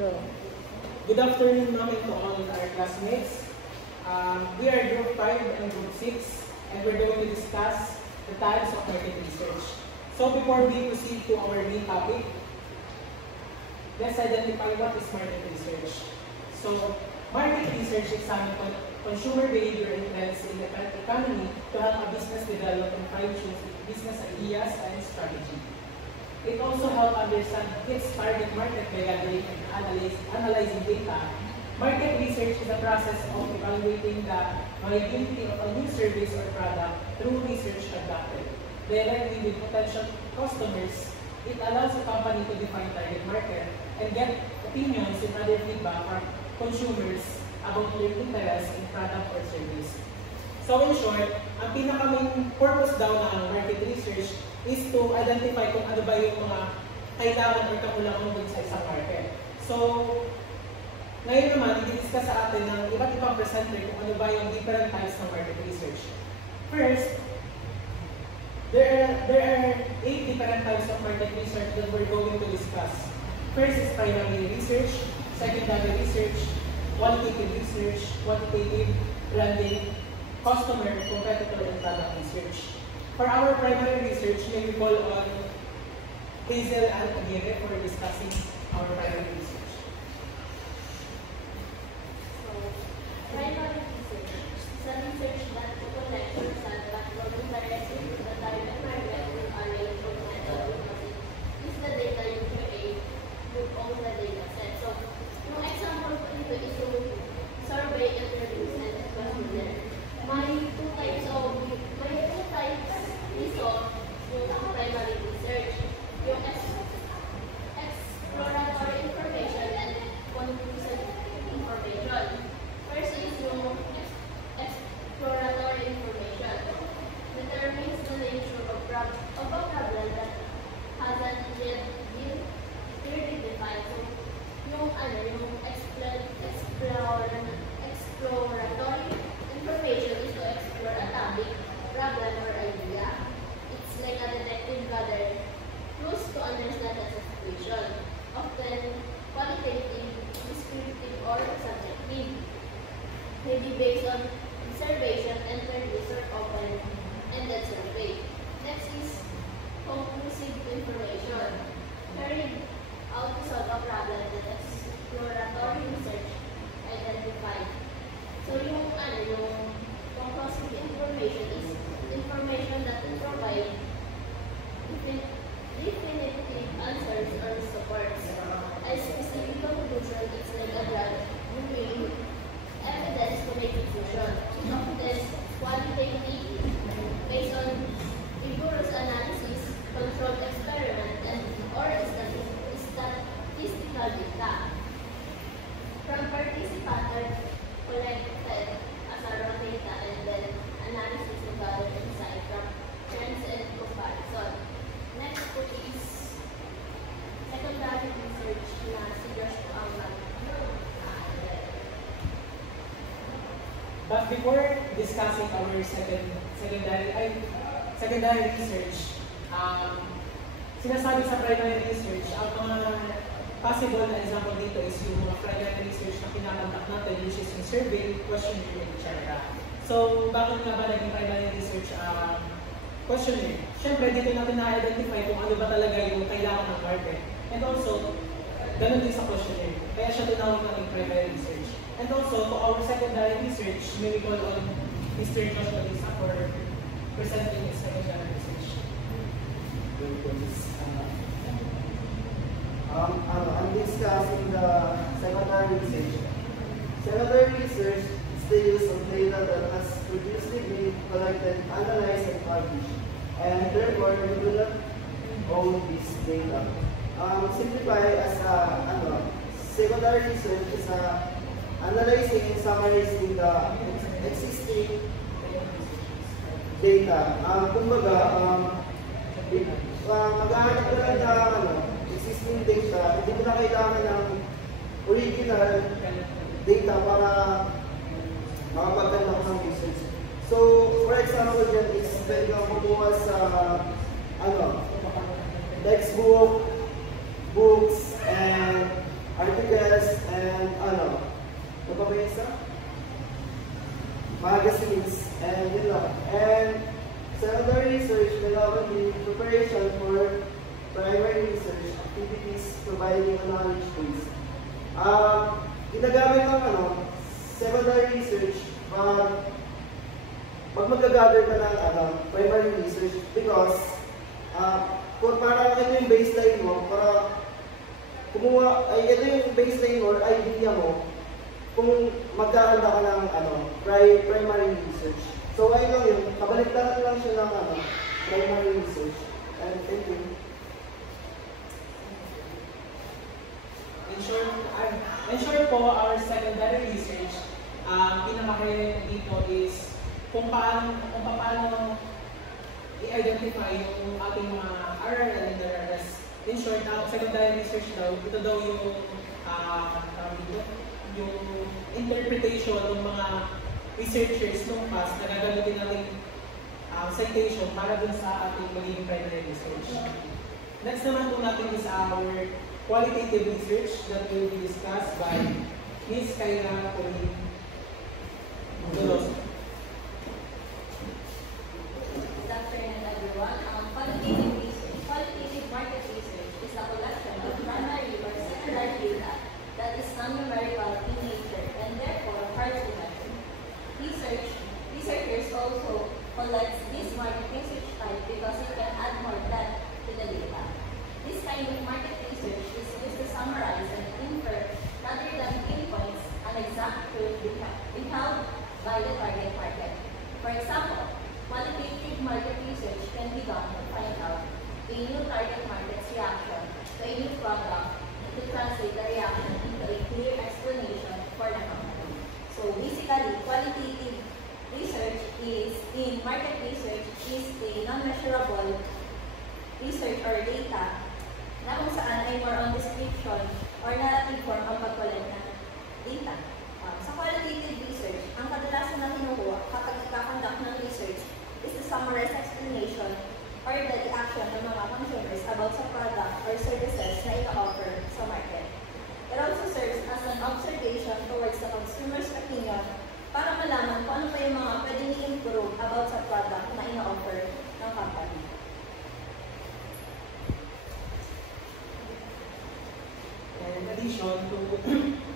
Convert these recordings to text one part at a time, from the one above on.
Good afternoon namin to all our classmates. We are Group 5 and Group 6, and we're going to discuss the types of market research. So before we proceed to our main topic, let's identify what is market research. So market research examines consumer behavior and trends in the economy to help a business develop and fine-tune business ideas and strategy. It also helps understand its target market by gathering and analyzing data. Market research is a process of evaluating the viability of a new service or product through research conducted directly with potential customers. It allows a company to define target market and get opinions and other feedback from consumers about their interest in product or service. So in short, ang pinaka-main purpose daw ng market research is to identify kung ano ba yung mga kailangan or kakulangan dun sa isang market. So, ngayon naman, i-discuss sa atin ng iba't ibang presenter kung ano ba yung different types ng market research. First, there are 8 different types of market research that we're going to discuss. First is primary research, secondary research, qualitative research, quantitative, branding, customer, competitor, and product research. For our primary research, may we call on Hazel and Aguirre for discussing our primary research. So, primary research is a research that collects data that will interested in the target market with a range of methods. This is the data you create with all the data set. So, yung example ko dito is yung survey, interviews, and questionnaire. May two types yung primary research, yung exploratory information and conclusive information. First is yung exploratory information. Determines the nature of a problem that hasn't yet been clearly defined. So, yung exploratory information is to explore a topic, problem, or idea. It's like a detective gathered clues to understand the situation, often qualitative, descriptive, or subjective. May be based on observation, interviews, or open-ended survey. Next is conclusive information. Carried out to solve a problem that exploratory research identified. So yung conclusive information is information that will provide definitive answers or supports a specific conclusion. It's like a drug moving evidence to make conclusion. Often qualitative, based on rigorous analysis, controlled experiment, or statistical data. From participants collected as a raw data and then analysis to gather insight from trends and comparison. Next po is secondary research na si Josh po ang But before discussing our secondary research, sinasabi sa primary research, ang mga possible na example dito is yung mga primary research na pinakandak natin, which is yung survey, questionnaire, etc. So, bakit nga ba naging primary research questionnaire? Siyempre, dito natin na-identify kung ano ba talaga yung kailangan ng market. And also, ganun din sa questionnaire. Kaya siya tinawag natin primary research. And also, to our secondary research, may we call on Mr. Josh Batista for presenting his secondary research. I'm discussing the secondary research. Secondary research is the use of data that has previously been collected, analyzed, and published, and therefore we do not own this data. Simplify as secondary research is analyzing and summarizing the existing data. Kumbaga, maghahanap ka lang ng existing data, hindi mo na kailangan ng original data para makapagdala ko ng research. So, for example, dyan is pwede kang kumuha sa textbook, books, and articles articles, and ano pa ba isa? Magazines, and yun lang. And secondary research will often be preparation for primary research activities providing a knowledge base. Ginagamit ng secondary research pag mag-gather ka ng primary research because kung parang ito yung baseline mo, para ito yung baseline mo or idea mo kung magkakaroon ka ng primary research. So ayun lang yun, kabaliktaran lang siya ng primary research. And thank you. In short po, our secondary research, pinaka-highlight dito is kung paano i-identify yung ating mga RRL and RRS. In short, secondary research daw, ito daw yung interpretation ng mga researchers nung past na gagamitin natin citation para dun sa ating magiging primary research. Next naman po natin is our qualitative research that will be discussed by Ms. Kayla Pauline Doloso. Good afternoon, everyone. Qualitative market research is a collection of primary or secondary data that is non-numerical in nature and therefore hard to measure. Researchers also collect this market research type because it can add more depth to the data. This kind of market research is used to summarize and infer rather than pinpoint an exact truth beheld by the target market. For example, qualitative market research can be done to find out a new target market's reaction to a new product and to translate the reaction into a clear explanation for the company. So basically, qualitative research in market research is a non-measurable research or data na kung saan ay more on description or narrative form ang pag-collect ng data. Sa qualitative research, ang kadalasan na kinukuha kapag nagkakonduct ng research is to summarize explanation or the reaction ng mga consumers about sa product or services na ina-offer sa market. It also serves as an observation towards the consumer's opinion para malaman kung ano pa yung mga pwedeng i-improve about sa product na ina-offer ng company. In addition to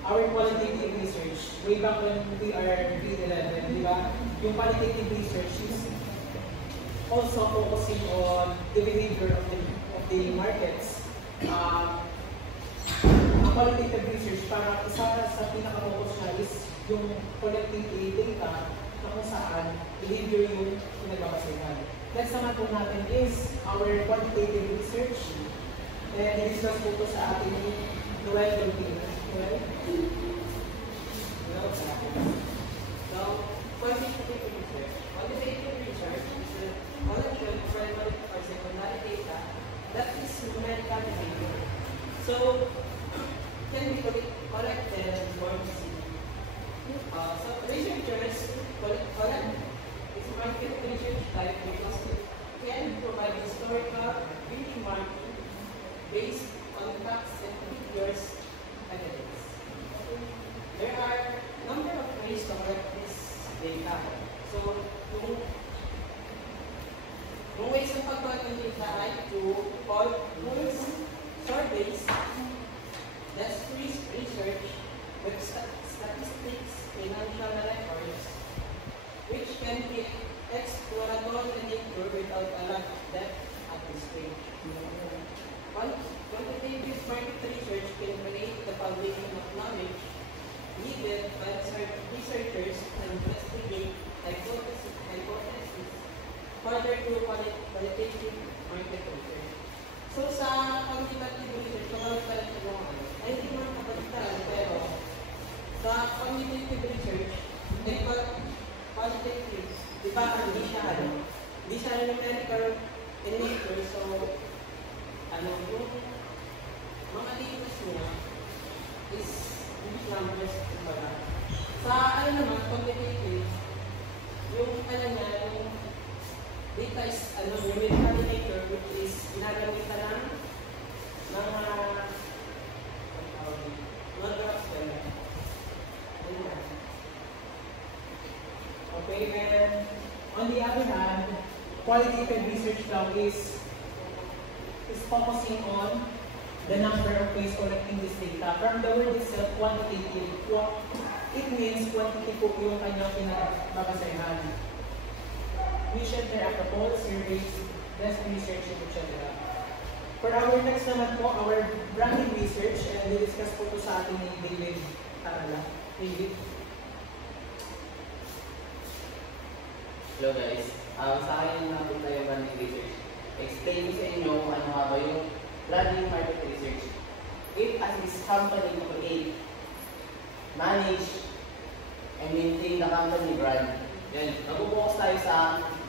our qualitative research, way back when we are grade 11, di ba? Yung qualitative research is also focusing on the behavior of the markets. Ang qualitative research, para isa sa pinaka-focus niya is yung collecting data na kung saan behavior yung pinagbabasehan. Next naman po natin is our quantitative research. And i-discuss po ito sa ating Noel Dolpino. Noel? So, quantitative research. Quantitative research is a collection of primary or secondary data that is numerical in nature. So, can be collected and formed. So, researchers collect this market research type because it can provide historical benchmarking based on facts and figures evidence. There are a number of ways to collect this data. So, yung ways ng pag-collect ng data ay through polls, surveys, desk research, web statistics, financial records, which can be exploratory in nature without a lot of depth at this stage. Quantitative market research can create the foundation of knowledge needed by researchers to investigate hypotheses further to qualitative market research. So sa quantitative research, kapag ay hindi man kapalitan, pero sa quantitative research, qualitative, di ba, hindi siya numerical in nature, so yung mga details niya is numbers, diba? Sa naman, quantitative, yung niya, yung data is numerical in nature, which is ginagamitan ng mga Okay, and on the other hand, qualitative research now is focusing on the number of ways collecting this data. From the word itself, quantitative, it means quantity po yung kanyang pinagbabasahan. Which interact the polls, surveys, desk research, etc. For our next naman po, our branding research, and we-discuss po ito sa ating ni David Tarala. David? Hello guys. Sa akin na po tayo branding research. Explain ko sa inyo kung ano nga ba yung branding market research. It assists company to create, manage, and maintain the company brand. Yan. Nag-focus tayo sa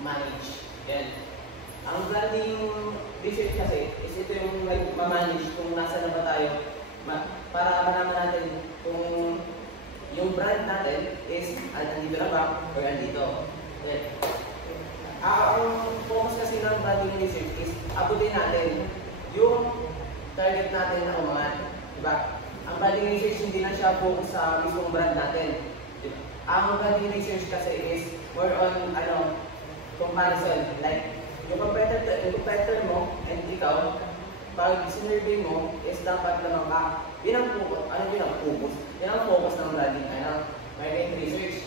manage. Yan. Ang branding research kasi is ito yung ma-manage kung nasa na ba tayo para malaman natin kung yung brand natin is andito na ba or andito. Yan. Ang focus kasi ng branding research is abutin natin yung target natin na umangat. Diba? Ang branding research hindi na siya focus sa mismong brand natin. Diba? Ang branding research kasi is more on comparison. Like, yung competitor mo and ikaw, pag sinurvey mo is dapat naman ka. Yun ang focus. Ano yun ang focus? Yun ang focus ng branding market research.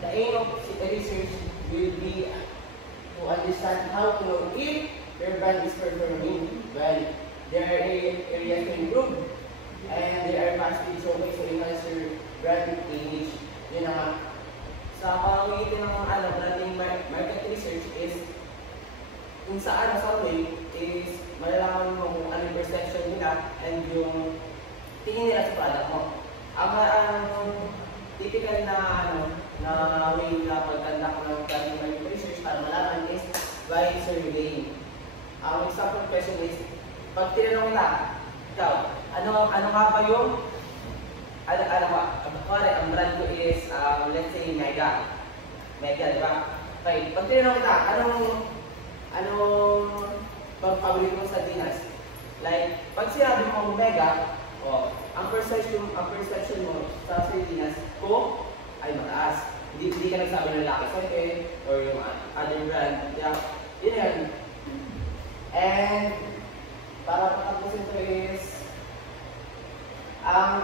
The aim of the research will be to understand how to know if your brand is performing well. There are areas to improve, and there are positive showcase to enhance your brand image. Yun na nga. Sa pamamagitan ng branding market research is kung saan sa way is malalaman mo kung ano yung perception nila and yung tingin nila sa product mo. Ang typical na way na pag-conduct ng branding market research para malaman is by surveying. Ang example question is, pag tinanong kita, ikaw, ano nga ba yung, ang brand ko is, let's say, Mega. Mega, di ba? Okay, pag tinanong kita, anong pag-paborito mo sa dinas? Like, pag sinabi mo Mega, ang perception mo sa sardinas ko ay mataas. Hindi ka nagsabi ng Lucky Second or yung other brand. Yeah, yun yan. And para patapusin ito is ang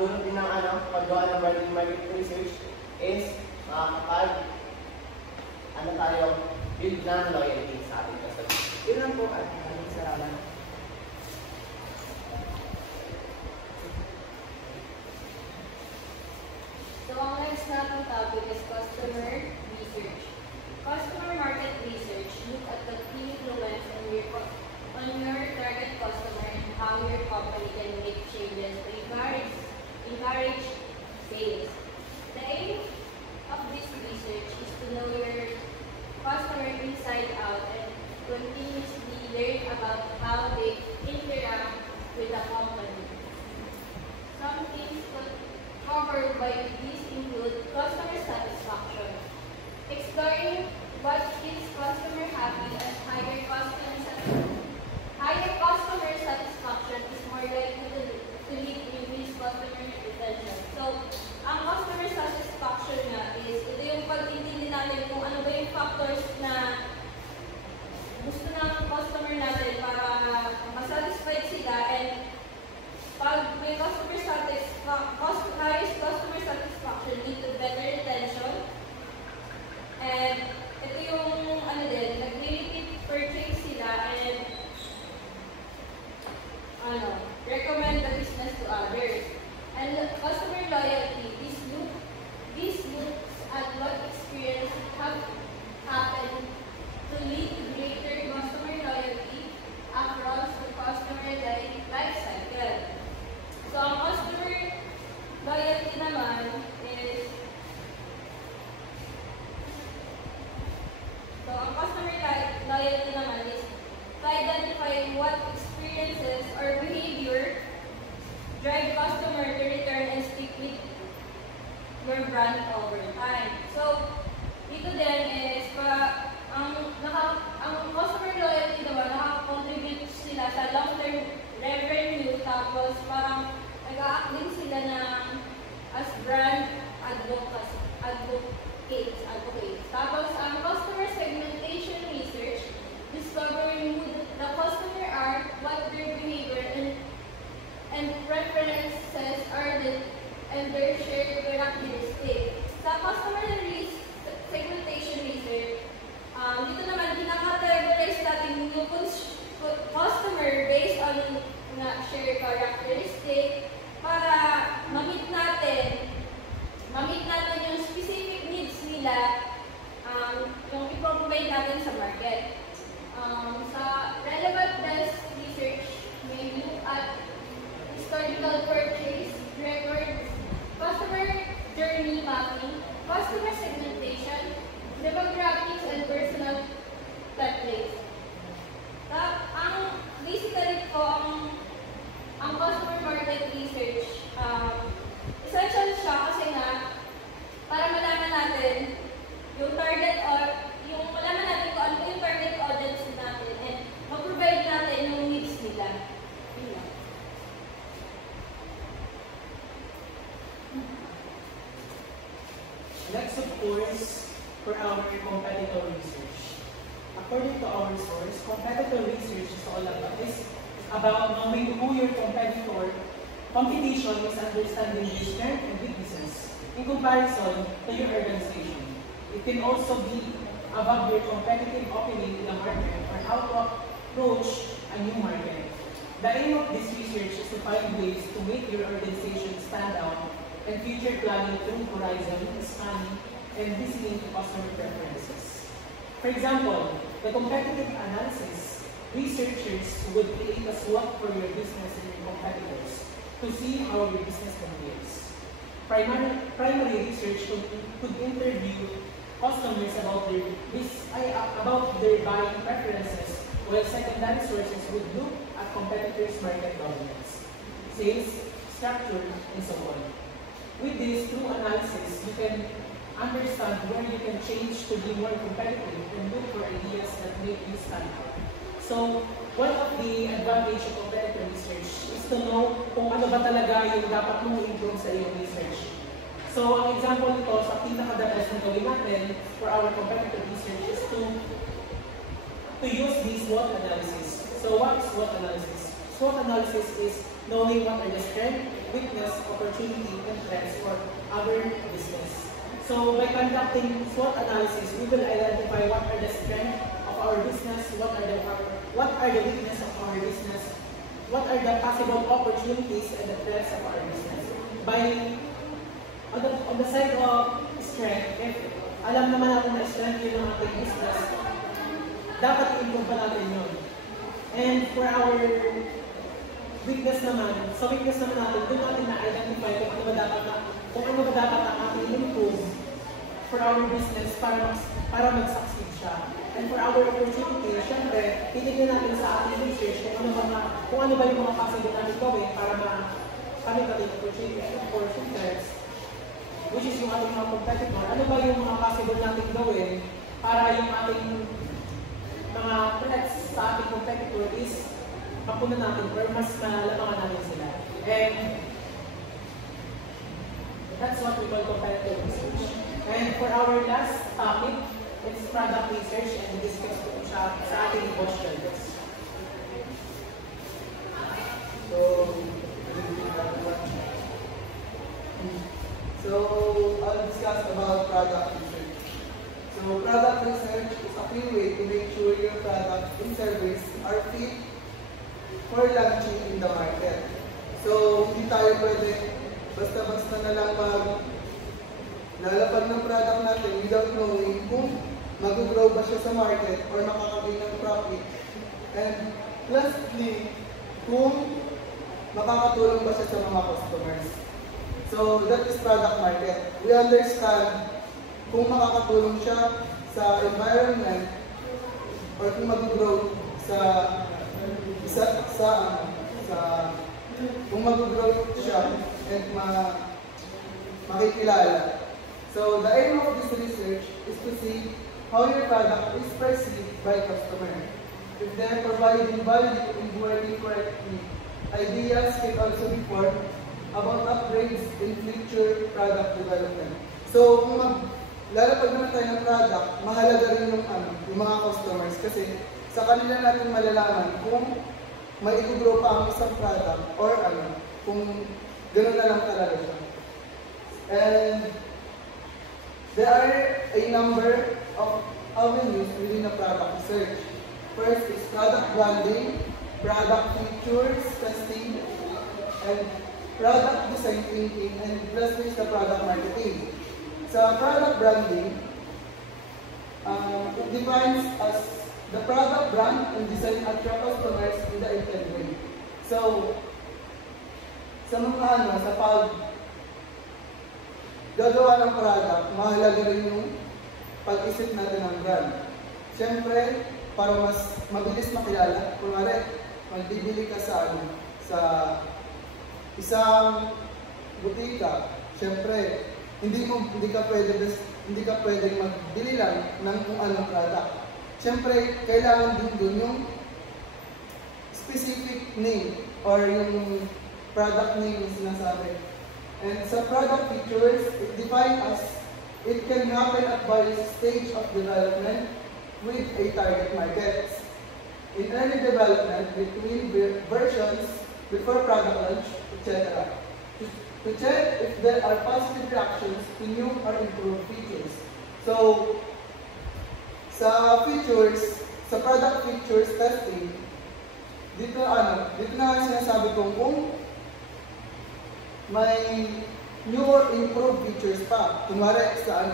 gulo din ng paggawa ng branding market research is makakapag tayo build ng loyalty sa ating customer. Yun lang po. Salamat. So, ang next natin topic is customer research. Customer market research look at the key influence on your target customer and how your company can make changes to encourage sales. The aim of this research is to know your customer inside out and continuously learn about how they interact with the company. Some things covered by these include customer satisfaction, exploring what keeps customer happy and higher customer satisfaction is more likely to lead to increased customer retention. So, ang customer satisfaction nga is ito yung pag-intindi natin kung ano ba yung factors na gusto ng customer natin para masatisfied sila, and pag may highest customer satisfaction lead to better retention. And ito yung nag-repeat purchase sila and recommend the business to others. And customer loyalty, this looks at what experience have happened to lead to greater customer loyalty across the customer life cycle. So, ang customer loyalty naman is to identify what experiences or behavior drive customer to return and stick with your brand over time. So, ito din is ang customer loyalty naman, nakaka-contribute sila sa long-term din sila ng as brand advocates. Tapos, ang customer segmentation research, discovering who the customer are, what their behavior and preferences are, and their shared characteristics. Sa customer segmentation research, dito naman, kinaka-categorize natin yung customer based on shared characteristic para ma-meet natin yung specific needs nila, yung ipoprovide natin sa market. Sa relevant desk research, may look at historical purchase records, customer journey mapping, customer segmentation, demographics, and personal templates. Basically po, ang customer market research, essential siya kasi nga, para malaman natin yung target or yung malaman natin kung ano yung target audience natin and mag-provide natin yung needs nila. Next, of course, for our competitor research. According to our source, competitor research is all about knowing who your competitor. Competition is understanding your strength and weaknesses in comparison to your organization. It can also be about your competitive opening in the market or how to approach a new market. The aim of this research is to find ways to make your organization stand out and future planning through horizon, scanning, and listening to customer preferences. For example, the competitive analysis, researchers would create a SWOT for your business and your competitors to see how your business compares. Primary research could interview customers about their buying preferences, while secondary sources would look at competitors' market dominance, sales, structure, and so on. With this, through analysis, you can understand where you can change to be more competitive and look for ideas that make you stand out. So, one of the advantages of competitor research is to know kung ano ba talaga yung dapat mong improve sa iyong research. So, ang example nito sa pinaka-dalas na gawin natin for our competitor research is to use this SWOT analysis. So, what is SWOT analysis? SWOT analysis is knowing what are the strengths, weakness, opportunity, and threats for our business. So, by conducting SWOT analysis, we will identify what are the strengths of our business, what are the weaknesses of our business, what are the possible opportunities and the threats of our business. On the side of strength, if alam naman natin na strength yun ng ating business, dapat i-improve pa natin yun. And for our weakness naman, sa weakness naman natin, doon natin na-identify kung ano ba dapat ang ating improve for our business para mag-succeed siya. And for our opportunity, syempre, titignan natin sa ating research kung ano ba yung mga possible natin gawin para makamit natin opportunities, which is yung ating mga competitor. Ano ba yung mga possible natin gawin para yung ating mga threats sa ating competitor is mapunan natin or mas malamangan natin sila. And that's what we call competitive research. And for our last topic, it's product research, and we discuss ko siya sa ating questions. So, I'll discuss about product research. So, product research is a key way to make sure your product and service are fit for launching in the market. So, hindi tayo pwede basta-basta na lang lalapag ng product natin without knowing kung mag-grow ba siya sa market or makakabili ng profit. And lastly, kung makakatulong ba siya sa mga customers. So, that is product market. We understand kung makakatulong siya sa environment or kung mag-grow kung mag-grow siya and makikilala. So, the aim of this research is to see how your product is perceived by customer. If they are providing value and working correctly, ideas can also be formed about upgrades in future product development. So, kung lalapag naman tayo ng product, mahalaga rin yung mga customers kasi sa kanila natin malalaman kung may i-grow pa ang isang product or kung gano'n na lang talaga siya. And there are a number of avenues within the product research. First is product branding, product features testing, and product design thinking, and lastly is the product marketing. Sa product branding, it defines as the product brand and design attract customers in the intended way. So, sa mga sa gagawa ng product, mahalaga rin yung pag-isip natin ng brand. Siyempre, para mas mabilis makilala, kunwari, magbibili ka sa isang butika, siyempre, hindi ka pwedeng magbili lang ng kung anong product. Siyempre, kailangan din dun yung specific name or yung product name na sinasabi. And sa product features, it defines as it can happen at various stage of development with a target market. In early development, between versions, before product launch, etc. To check if there are positive reactions to new or improved features. So, sa product features testing, dito na sinasabi kung may new or improved features pa. Kunwari sa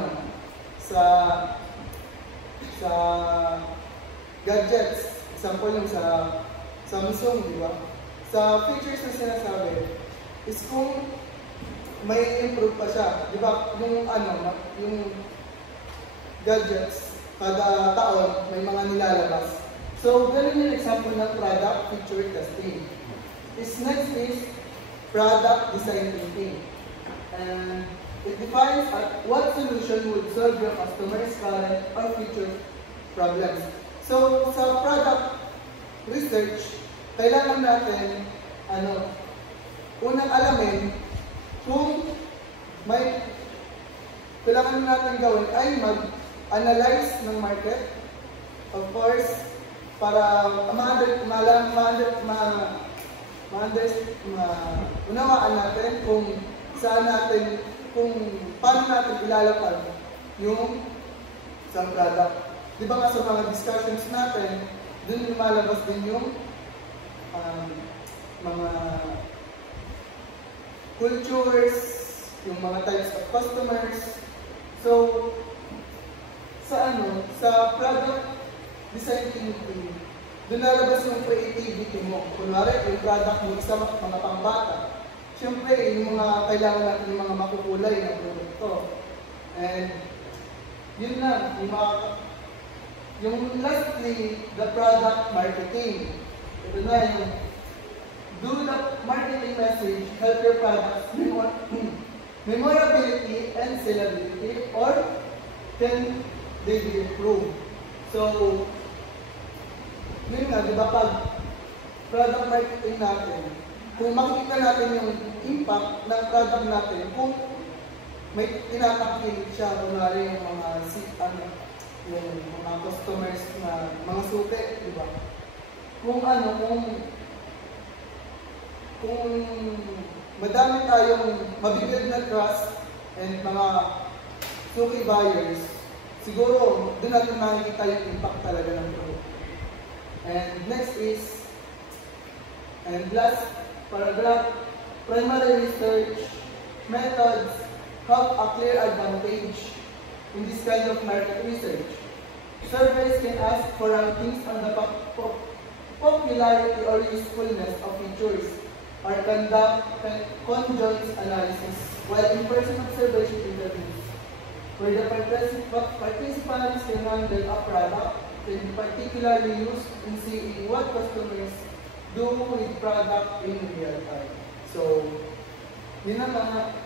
gadgets, example yung sa Samsung, di ba? Sa features na sinasabi is kung may improve pa siya, di ba? Yung gadgets, kada taon may mga nilalabas. So, ganun yung example ng product feature testing. Next is product design thinking. And it defines what solution would solve your customer's current or future problems. So, sa product research, kailangan natin unang alamin kung may kailangan natin gawin ay mag-analyze ng market, of course, para unawaan natin kung paano natin ilalapag yung isang product. Di ba nga sa mga discussions natin, dun lumalabas din yung mga cultures, yung mga types of customers. So, sa product design thinking, doon nalabas yung creativity mo. Kunwari, yung product mo sa mga pangbata. Siyempre, yung mga kailangan natin yung mga makukulay na produkto. And, yun lang, yung lastly, the product marketing. Ito na yung do the marketing message help your products memorability and sellability, or can they be improved? So, yun nga, di ba, pag product marketing natin, kung makikita natin yung impact ng product natin, kung may tinatangkilik siya, kunwari yung mga customers na mga suki, di ba? Kung madami tayong mabibuild na trust and mga suki buyers, siguro doon natin makikita yung impact talaga ng product. And next is, and last paragraph, primary research methods have a clear advantage in this kind of market research. Surveys can ask for rankings on the popularity or usefulness of features, or conduct conjoint analysis, while in-person observation interviews, where the participants can handle a product, can be particularly used in seeing what customers do with product in real time. So, yun ang mga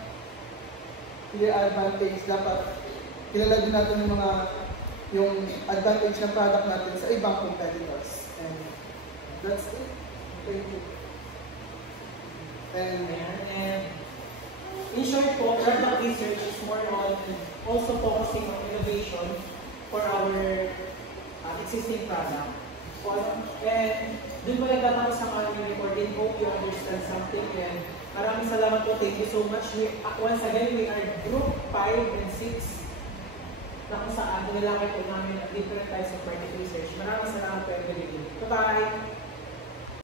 clear advantage. Dapat kilala din natin yung advantage ng product natin sa ibang competitors. And that's it. Thank you. And In short po, product research is more on also focusing on innovation for our existing product. And dun po nagtatapos ang aming recording. Hope you understand something. And maraming salamat po. Thank you so much. Once again, we are group 5 and 6 na kung saan nilalakay po namin different types of market research. Maraming salamat po. Bye-bye!